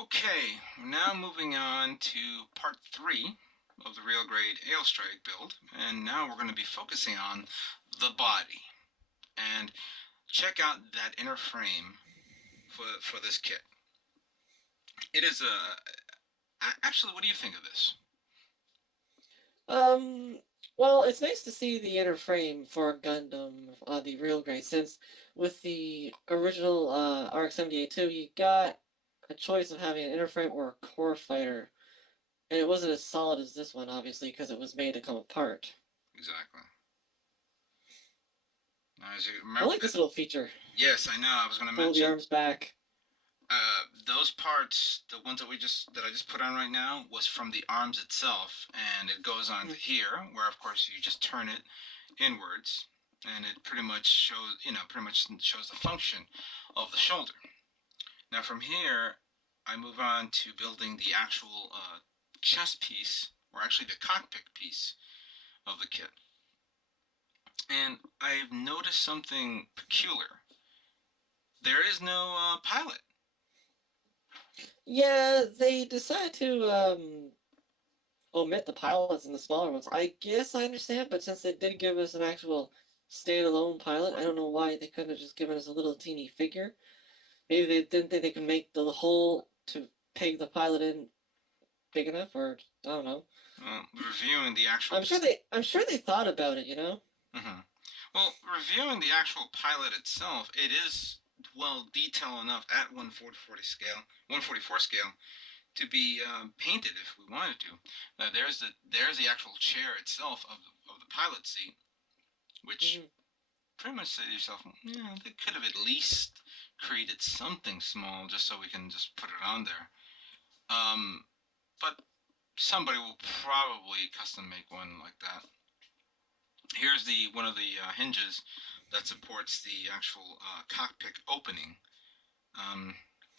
Okay, we're now moving on to part 3 of the Real Grade Aile Strike build, and now we're going to be focusing on the body. And check out that inner frame for this kit. It is actually, what do you think of this? Um, well, it's nice to see the inner frame for a Gundam on the Real Grade, since with the original RX-78 you got a choice of having an inner frame or a core fighter, and it wasn't as solid as this one, obviously, because it was made to come apart. Exactly. Now, as you I remember like that, this little feature. yes, I know, I was going to Pull the mention, arms back. those parts, the ones that I just put on right now, was from the arms itself, and it goes on to Mhm. here, where of course you just turn it inwards, and it pretty much shows the function of the shoulder. Now from here, I move on to building the actual chest piece, or actually the cockpit piece of the kit. And I've noticed something peculiar. There is no pilot. Yeah, they decided to omit the pilots in the smaller ones. I guess I understand, but since they did give us an actual standalone pilot, I don't know why they couldn't have just given us a little teeny figure. Maybe they didn't think they could make the hole to peg the pilot in big enough, or I don't know. Reviewing the actual. I'm sure they thought about it, you know? Mhm. Well, reviewing the actual pilot itself, it is well detailed enough at 144 scale, to be painted if we wanted to. Now there's the actual chair itself of the pilot seat, which Hmm. pretty much say to yourself, yeah, they could have at least created something small just so we can just put it on there. Um, but somebody will probably custom make one like that. Here's the one of the hinges that supports the actual cockpit opening. Um,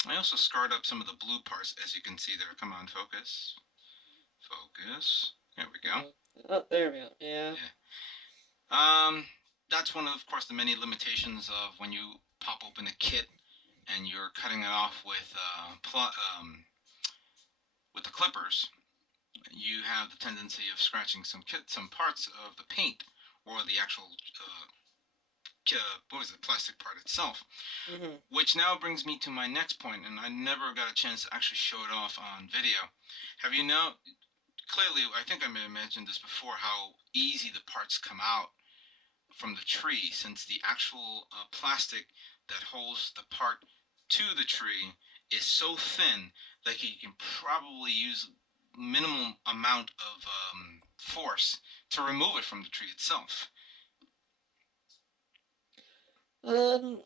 I also scarred up some of the blue parts, as you can see there. Come on, focus. Focus. There we go. Oh, there we go. Yeah. Yeah. That's one of course, the many limitations of when you pop open a kit and you're cutting it off with the clippers. You have the tendency of scratching some parts of the paint or the actual what was it, plastic part itself. Hmm. Which now brings me to my next point, and I never got a chance to actually show it off on video. Have you know? Clearly, I think I may have mentioned this before. How easy the parts come out from the tree, since the actual plastic that holds the part to the tree is so thin that you can probably use minimum amount of force to remove it from the tree itself. Um,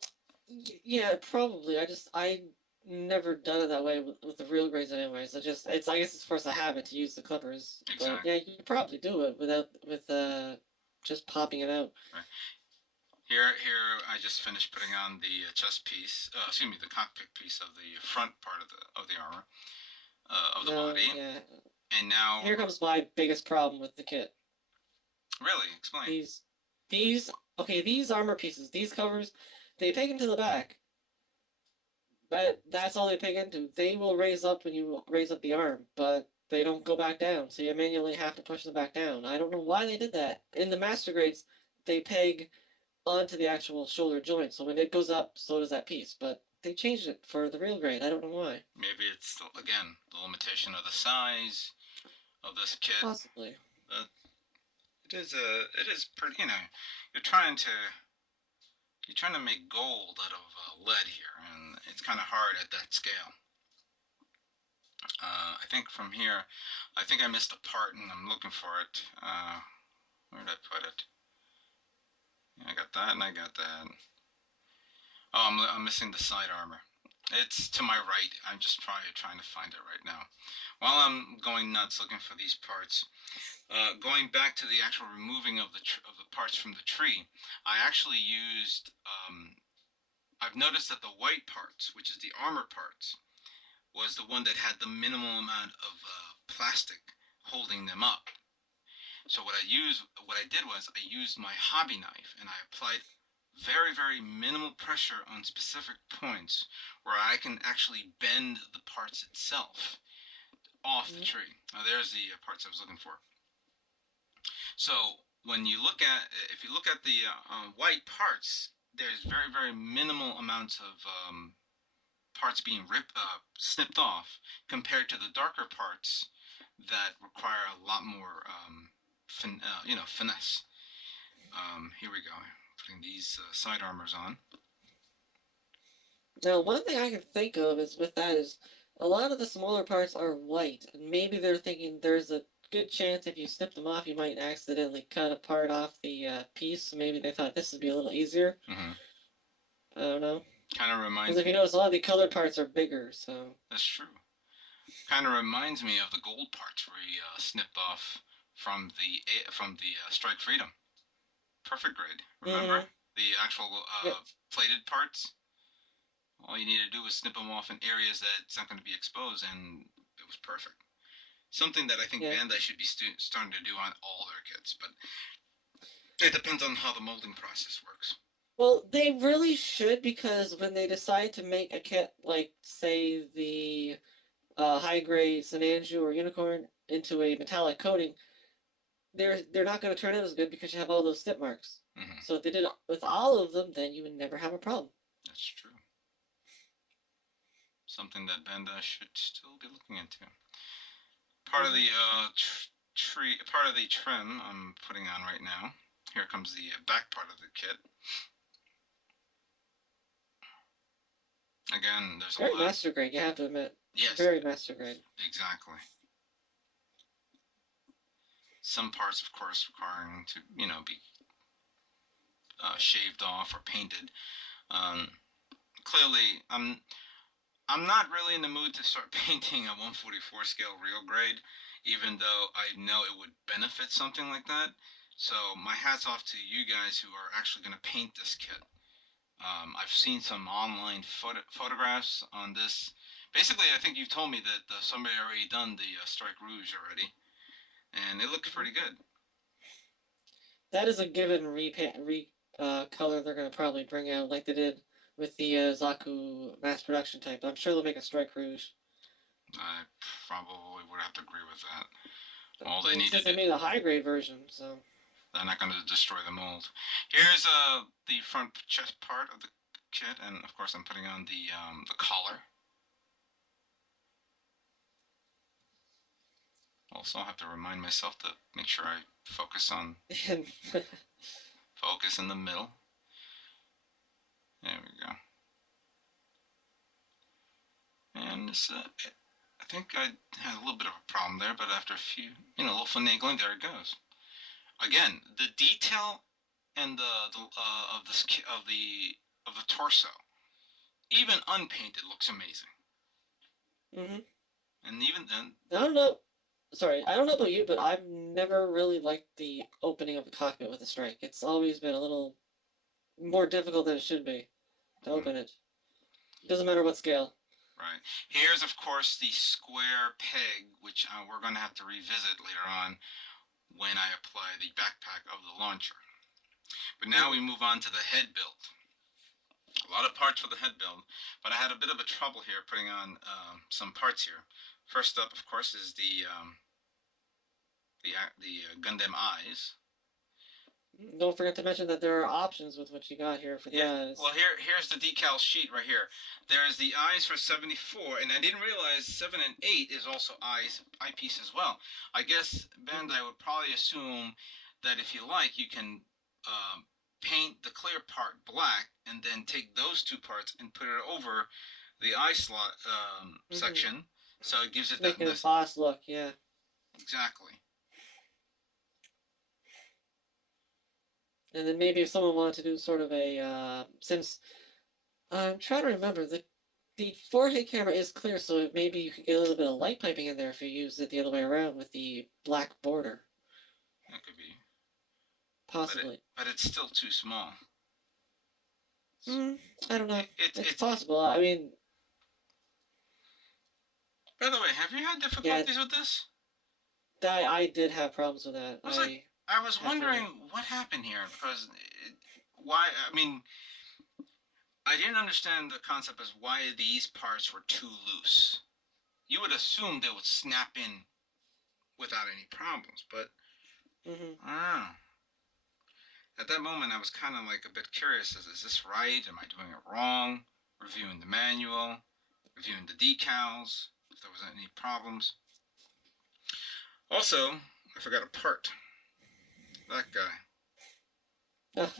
yeah, probably. I never done it that way with the real grades anyways. I guess it's force of habit to use the clippers. But yeah, Exactly. you could probably do it with just popping it out. Right. Here, I just finished putting on the chest piece. Excuse me, the cockpit piece of the front part of the armor of the No, body, yeah. and now, Here comes my biggest problem with the kit. really, explain. These these okay, these armor pieces, these covers, they peg into the back. But that's all they peg into. They will raise up when you raise up the arm, but they don't go back down, so you manually have to push them back down. I don't know why they did that. In the master grades, they peg onto the actual shoulder joint, so when it goes up, so does that piece. But they changed it for the real grade. I don't know why. Maybe it's again the limitation of the size of this kit. Possibly. But it is pretty. You're trying to you're trying to make gold out of lead here, and it's kind of hard at that scale. I think from here, I think I missed a part, and I'm looking for it. Where did I put it? Yeah, I got that, and I got that. Oh, I'm missing the side armor. It's to my right. I'm just trying to find it right now. While I'm going nuts looking for these parts, going back to the actual removing of the parts from the tree, I actually used. I've noticed that the white parts, which is the armor parts, was the one that had the minimal amount of plastic holding them up. So what I did was I used my hobby knife and I applied very, very minimal pressure on specific points where I can actually bend the parts itself off the Mm-hmm. tree. Now, there's the parts I was looking for. So when you look at, if you look at the white parts, there's very, very minimal amounts of parts being snipped off compared to the darker parts that require a lot more, finesse. Here we go. Putting these side armors on. Now, one thing I can think of is with that is a lot of the smaller parts are white, and maybe they're thinking there's a good chance if you snip them off, you might accidentally cut a part off the piece. So maybe they thought this would be a little easier. Hmm. I don't know. Kind of Because reminds if you me. notice, a lot of the colored parts are bigger, so. That's true. Kind of reminds me of the gold parts we snipped off from the Strike Freedom. Perfect grade. Remember Mm-hmm. the actual Yep. plated parts? All you need to do is snip them off in areas that it's not going to be exposed, and it was perfect. Something that I think Yeah. Bandai should be starting to do on all their kits, but it depends on how the molding process works. Well, they really should because when they decide to make a kit like, say, the high grade Sananju or Unicorn into a metallic coating, they're not going to turn out as good because you have all those stip marks. Hmm. So if they did it with all of them, then you would never have a problem. That's true. Something that Bandai should still be looking into. Part of Hmm. the part of the trim I'm putting on right now. Here comes the back part of the kit. Again, there's a Very lot. master grade, you have to admit. Yes, Very master grade. exactly. Some parts, of course, requiring to be shaved off or painted. Um, Clearly, I'm not really in the mood to start painting a 144 scale real grade, even though I know it would benefit something like that. So my hat's off to you guys who are actually going to paint this kit. I've seen some online photographs on this. Basically, I think you told me that somebody already done the Strike Rouge already, and it looks Hmm. pretty good. That is a given color they're going to probably bring out like they did with the Zaku mass production type. I'm sure they'll make a Strike Rouge. I probably would have to agree with that. I All they mean, need to since do, they made a high grade version, so. they're not going to destroy the mold. Here's the front chest part of the kit, and of course I'm putting on the collar. Also, I have to remind myself to make sure I And focus in the middle. There we go. And this, I think I had a little bit of a problem there, but after a few, a little finagling, there it goes. Again, the detail and the of this of the torso, even unpainted, looks amazing. hmm And even then, I don't know. Sorry, I don't know about you, but I've never really liked the opening of the cockpit with the strike. It's always been a little more difficult than it should be to hmm, open it. It doesn't matter what scale. right. Here's of course the square peg, which we're going to have to revisit later on when I apply the backpack of the launcher. But now Mm. we move on to the head build. A lot of parts for the head build, but I had a bit of a trouble here putting on some parts here. First up, of course, is the Gundam eyes. Don't forget to mention that there are options with what you got here for the Yeah, well eyes. here's the decal sheet right here. There is the eyes for 74, and I didn't realize 7 and 8 is also eyepiece as well. I guess Hmm. Bandai would probably assume that if you like, you can um, paint the clear part black and then take those two parts and put it over the eye slot Hmm. section, so it gives it that Make an nice. embossed look, yeah. Exactly. And then maybe if someone wanted to do sort of a, since I'm trying to remember, the forehead camera is clear, so maybe you could get a little bit of light piping in there if you use it the other way around with the black border. That could be, Possibly. but it's still too small. Mm, I don't know. It's It's. possible. I mean, By the way, have you had yeah, difficulties with this? I did have problems with that. I was like, I I was have to admit. wondering what happened here because why? I mean, I didn't understand the concept as why these parts were too loose. You would assume they would snap in without any problems, but Hmm. I don't know. At that moment, I was kind of like a bit curious: is this right? Am I doing it wrong? Reviewing the manual, reviewing the decals, if there was any problems. Also, I forgot a part. That guy. Ugh,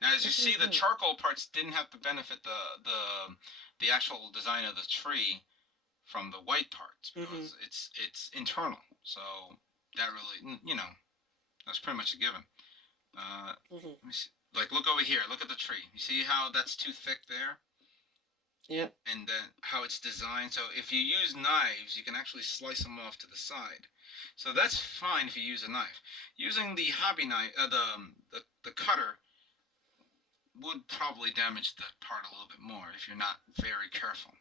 Now, as you what see, is the that? charcoal parts didn't have to benefit the actual design of the tree from the white parts Hmm. because it's internal. So that really, that's pretty much a given. Hmm. Let me see. Like, look over here. Look at the tree. You see how that's too thick there, Yep. and then how it's designed. So if you use knives, you can actually slice them off to the side. So that's fine if you use a knife. Using the hobby knife, the cutter would probably damage that part a little bit more if you're not very careful.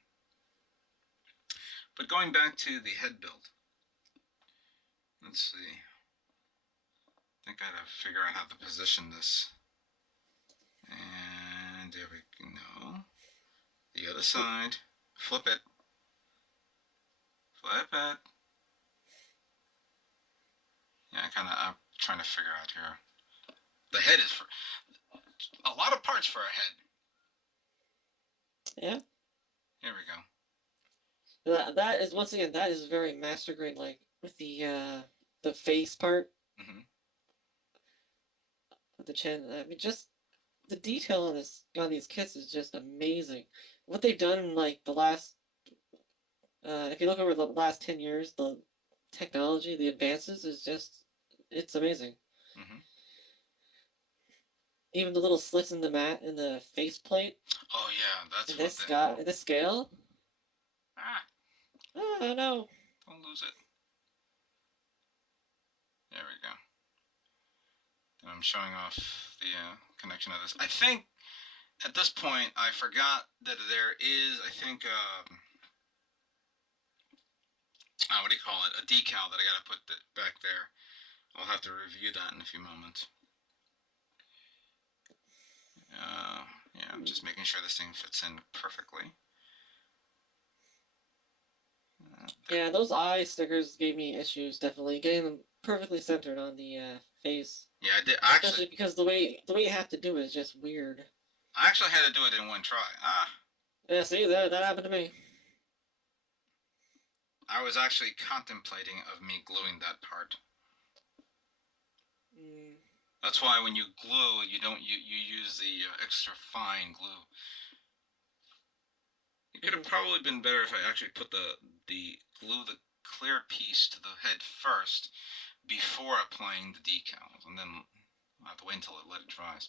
But going back to the head build, let's see. I think I gotta figure out how to position this. And there we go. The other side. Flip it. Flip it. Yeah, I'm trying to figure out here. The head is for a lot of parts for a head. Yeah. Here we go. That is once again that is very master grade. Like with the face part Hmm. with the chin. I mean, just the detail on this on these kits is just amazing. What they've done in like the last, if you look over the last 10 years, the technology, the advances is just, it's amazing. Hmm. Even the little slits in the mat in the faceplate Oh yeah, in that's what this the. sky, in this scale. Ah, Oh no. don't lose it. There we go. And I'm showing off the connection of this. I think at this point I forgot that there is. I think what do you call it? A decal that I gotta put back there. I'll have to review that in a few moments. Uh, yeah, I'm just making sure this thing fits in perfectly. There. Yeah, those eye stickers gave me issues, definitely. Getting them perfectly centered on the face. Yeah, I did. Especially because the way you have to do it is just weird. I actually had to do it in one try. Yeah, see, that happened to me. I was actually contemplating of me gluing that part. Mm, That's why when you glue, you don't you use the extra fine glue. It could have hmm. probably been better if I actually put the glue the clear piece to the head first before applying the decals, and then I'll have to wait until it let it dries.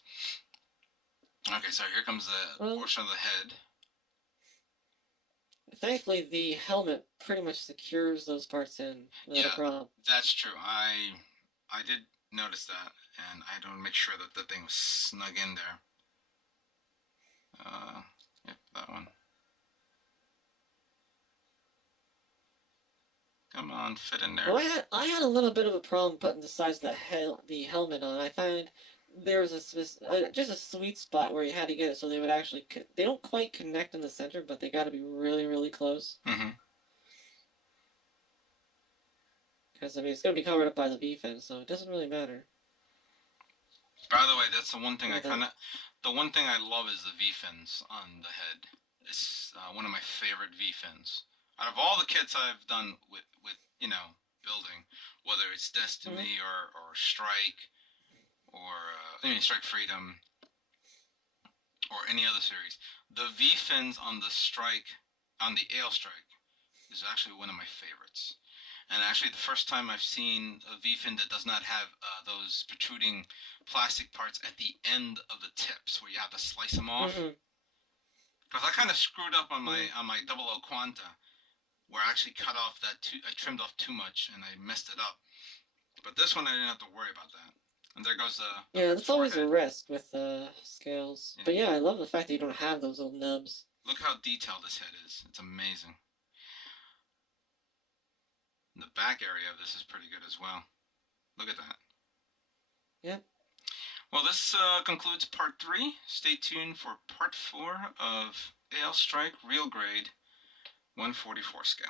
Okay, so here comes the Well, portion of the head. thankfully the helmet pretty much secures those parts in without a Yeah, problem. that's true. I did notice that, and I had to make sure that the thing was snug in there. Uh, yep, that one. Come on, fit in there. Well, I had a little bit of a problem putting the size of the helmet on. I found there was just a sweet spot where you had to get it so they would actually they don't quite connect in the center, but they got to be really really close. Hmm. Because I mean it's gonna be covered up by the V fin, so it doesn't really matter. By the way, that's the one thing Yeah, that. the one thing I love is the V fins on the head. It's one of my favorite V fins. Out of all the kits I've done with building, whether it's Hmm. Destiny or Strike or Strike Freedom or any other series, the V fins on the Strike on the Aile Strike is actually one of my favorites. And actually, the first time I've seen a V-fin that does not have those protruding plastic parts at the end of the tips where you have to slice them off. Hmm. Because I kind of screwed up on Hmm. my double O Quanta, where I actually cut off I trimmed off too much and I messed it up. But this one I didn't have to worry about that. And there goes the Yeah, that's always a forehead. risk with scales. Yeah, But yeah, I love the fact that you don't have those little nubs. look how detailed this head is. It's amazing. And the back area of this is pretty good as well. Look at that. Yep. Well, this concludes part 3. Stay tuned for part 4 of Aile Strike Real Grade 144 scale.